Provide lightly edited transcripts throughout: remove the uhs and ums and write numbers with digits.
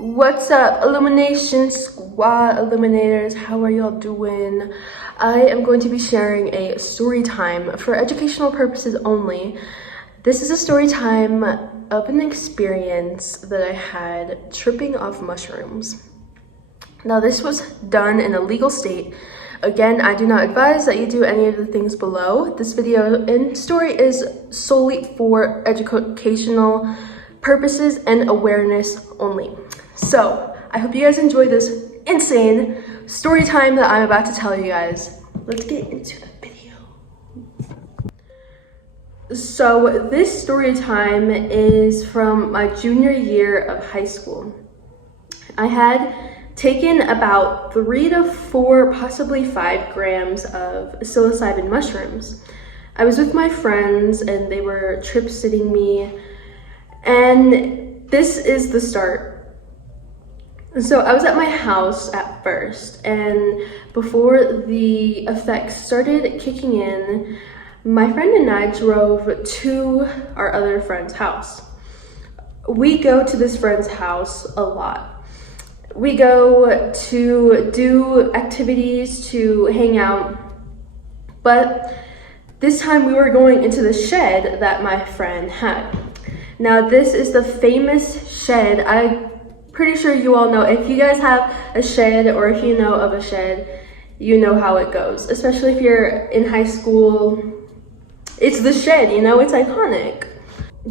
What's up, Illumination Squad Illuminators? How are y'all doing? I am going to be sharing a story time for educational purposes only. This is a story time of an experience that I had tripping off mushrooms. Now, this was done in a legal state. Again, I do not advise that you do any of the things below. This video and story is solely for educational purposes and awareness only. So, I hope you guys enjoy this insane story time that I'm about to tell you guys. Let's get into the video. So, this story time is from my junior year of high school. I had taken about 3 to 4, possibly 5 grams of psilocybin mushrooms. I was with my friends and they were trip sitting me, and this is the start. So I was at my house at first, and before the effects started kicking in, my friend and I drove to our other friend's house. We go to this friend's house a lot. We go to do activities, to hang out, but this time we were going into the shed that my friend had. Now, this is the famous shed. I'm pretty sure you all know. If you guys have a shed, or if you know of a shed, you know how it goes, especially if you're in high school. It's the shed, you know, it's iconic.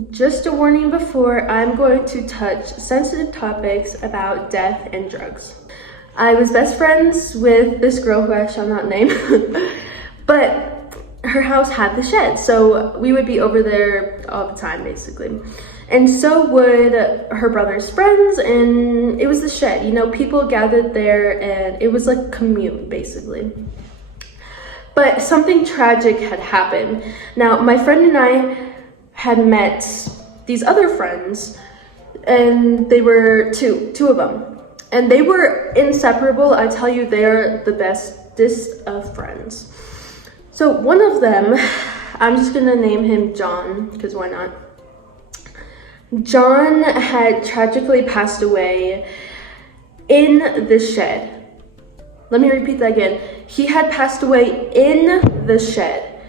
Just a warning before, I'm going to touch sensitive topics about death and drugs. I was best friends with this girl who I shall not name, but her house had the shed, so we would be over there all the time, basically. And so would her brother's friends, and it was the shed. You know, people gathered there, and it was like commune, basically. But something tragic had happened. Now, my friend and I had met these other friends, and they were two of them. And they were inseparable. I tell you, they're the bestest of friends. So one of them, I'm just gonna name him John, because why not? John had tragically passed away in the shed. Let me repeat that again. He had passed away in the shed.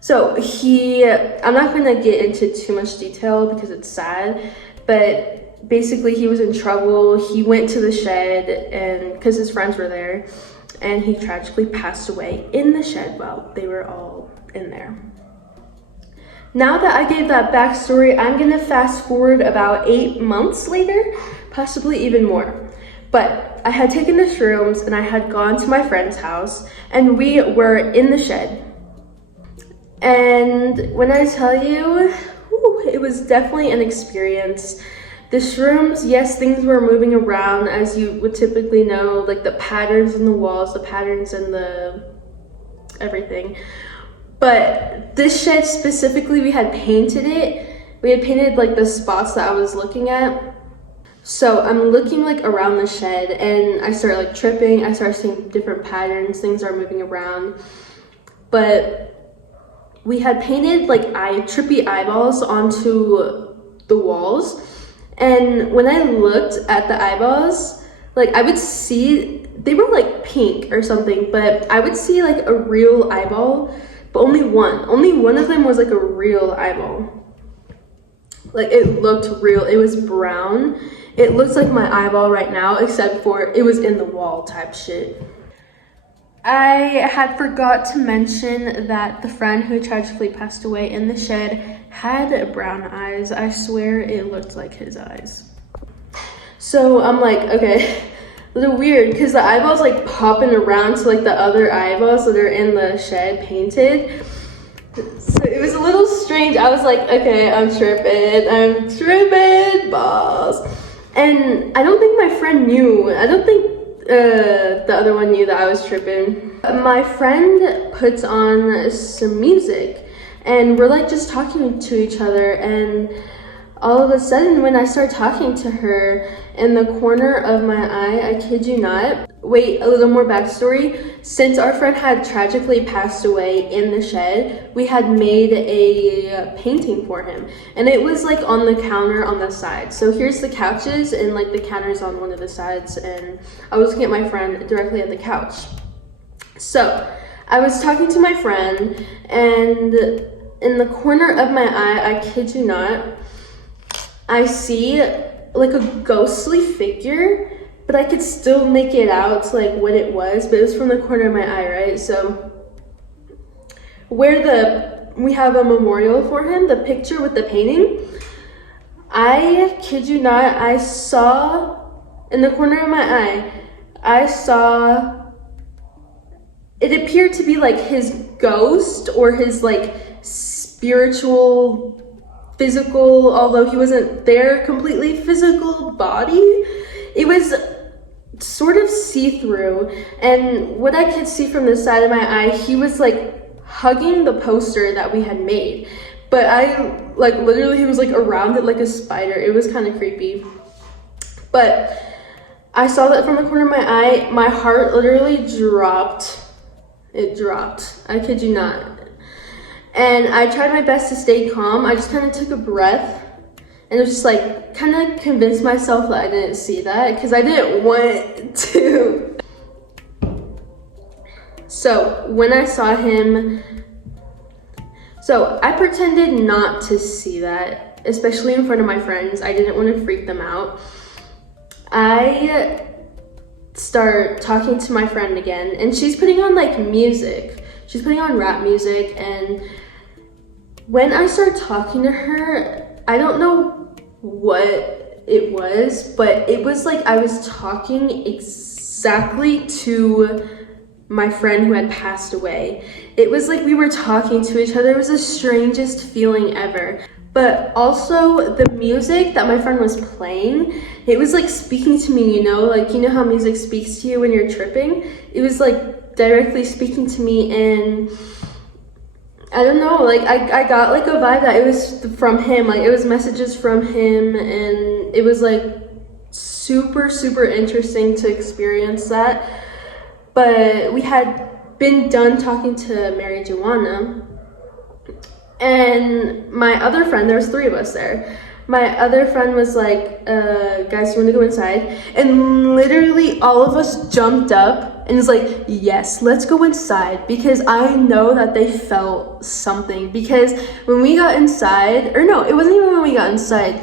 So I'm not gonna get into too much detail because it's sad, but basically he was in trouble. He went to the shed, and because his friends were there, and he tragically passed away in the shed while they were all in there. Now that I gave that backstory, I'm gonna fast forward about 8 months later, possibly even more. But I had taken the shrooms and I had gone to my friend's house, and we were in the shed. And when I tell you, it was definitely an experience. The shrooms, yes, things were moving around as you would typically know, like the patterns in the walls, the patterns in the everything. But this shed specifically, we had painted it. We had painted like the spots that I was looking at. So I'm looking like around the shed, and I start like tripping. I start seeing different patterns, things are moving around. But we had painted like trippy eyeballs onto the walls. And when I looked at the eyeballs, like I would see, they were like pink or something, but I would see like a real eyeball, but only one of them was like a real eyeball. Like it looked real. It was brown. It looks like my eyeball right now, except for it was in the wall type shit. I had forgot to mention that the friend who tragically passed away in the shed had brown eyes. I swear it looked like his eyes. So I'm like, okay, a little weird, because the eyeballs like popping around to like the other eyeballs that are in the shed painted. So it was a little strange. I was like, okay, I'm tripping balls. And I don't think my friend knew. I don't think the other one knew that I was tripping. My friend puts on some music, and we're like just talking to each other, and all of a sudden, when I start talking to her, in the corner of my eye, I kid you not, wait, a little more backstory. Since our friend had tragically passed away in the shed, we had made a painting for him. And it was like on the counter on the side. So here's the couches and like the counters on one of the sides. And I was looking at my friend directly at the couch. So I was talking to my friend, and in the corner of my eye, I kid you not, I see like a ghostly figure, but I could still make it out to like what it was, but it was from the corner of my eye, right? So where we have a memorial for him, the picture with the painting, I kid you not, I saw in the corner of my eye, I saw, it appeared to be like his ghost or his like spiritual, physical, although he wasn't there completely, physical body. It was sort of see-through, and what I could see from the side of my eye, he was like hugging the poster that we had made, but I like literally he was like around it like a spider. It was kind of creepy, but I saw that from the corner of my eye. My heart literally dropped. It dropped, I kid you not. And I tried my best to stay calm. I just kind of took a breath and just like kind of convinced myself that I didn't see that, because I didn't want to. So when I saw him, so I pretended not to see that, especially in front of my friends. I didn't want to freak them out. I start talking to my friend again, and she's putting on like music. She's putting on rap music, and when I start talking to her, I don't know what it was, but it was like I was talking exactly to my friend who had passed away. It was like we were talking to each other. It was the strangest feeling ever. But also the music that my friend was playing, it was like speaking to me, you know? Like, you know how music speaks to you when you're tripping? It was like directly speaking to me, and I don't know, like I got like a vibe that it was from him, like it was messages from him, and it was like super, super interesting to experience that. But we had been done talking to Mary Joanna, and my other friend, there was 3 of us there. My other friend was like, guys, you want to go inside? And literally all of us jumped up and was like, yes, let's go inside, because I know that they felt something. Because when we got inside, or no, it wasn't even when we got inside,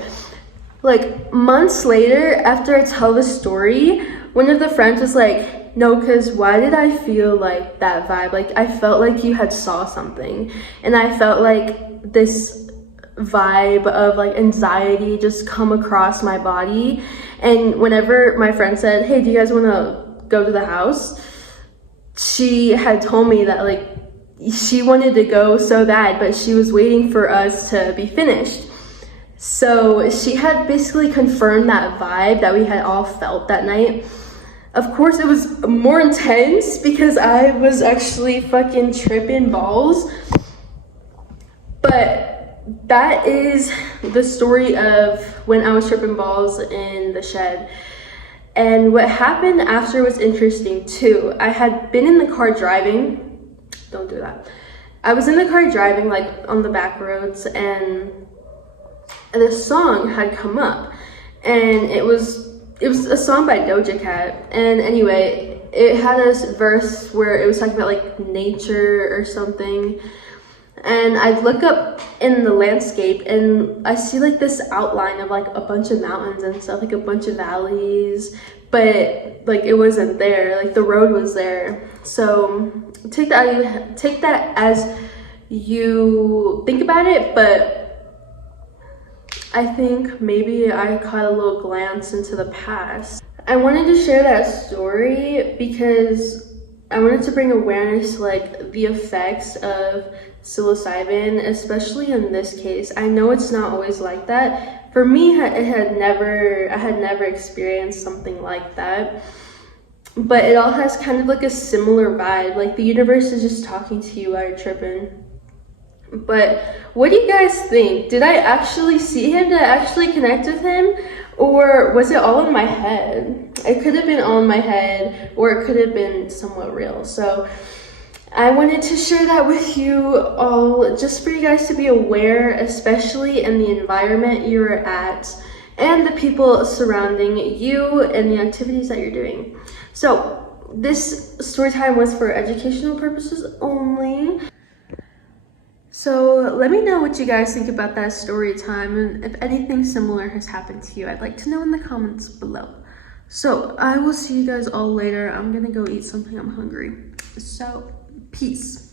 like months later, after I tell the story, one of the friends was like, no, because why did I feel like that vibe? Like I felt like you had saw something, and I felt like this vibe of like anxiety just come across my body. And whenever my friend said, hey, do you guys want to go to the house, she had told me that like she wanted to go so bad, but she was waiting for us to be finished. So she had basically confirmed that vibe that we had all felt that night. Of course, it was more intense because I was actually fucking tripping balls. But that is the story of when I was tripping balls in the shed. And what happened after was interesting too. I had been in the car driving. Don't do that. I was in the car driving like on the back roads, and this song had come up, and it was a song by Doja Cat. And anyway, it had a verse where it was talking about like nature or something. And I look up in the landscape and I see like this outline of like a bunch of mountains and stuff, like a bunch of valleys, but like it wasn't there, like the road was there. So take that as you think about it, but I think maybe I caught a little glance into the past. I wanted to share that story because I wanted to bring awareness to like the effects of psilocybin, especially in this case. I know it's not always like that. For me, I had never experienced something like that. But it all has kind of like a similar vibe. Like the universe is just talking to you while you're tripping. But what do you guys think? Did I actually see him? Did I actually connect with him? Or was it all in my head? It could have been all in my head, or it could have been somewhat real. So I wanted to share that with you all, just for you guys to be aware, especially in the environment you're at and the people surrounding you and the activities that you're doing. So this story time was for educational purposes only. So let me know what you guys think about that story time, and if anything similar has happened to you, I'd like to know in the comments below. So I will see you guys all later. I'm gonna go eat something, I'm hungry. So peace.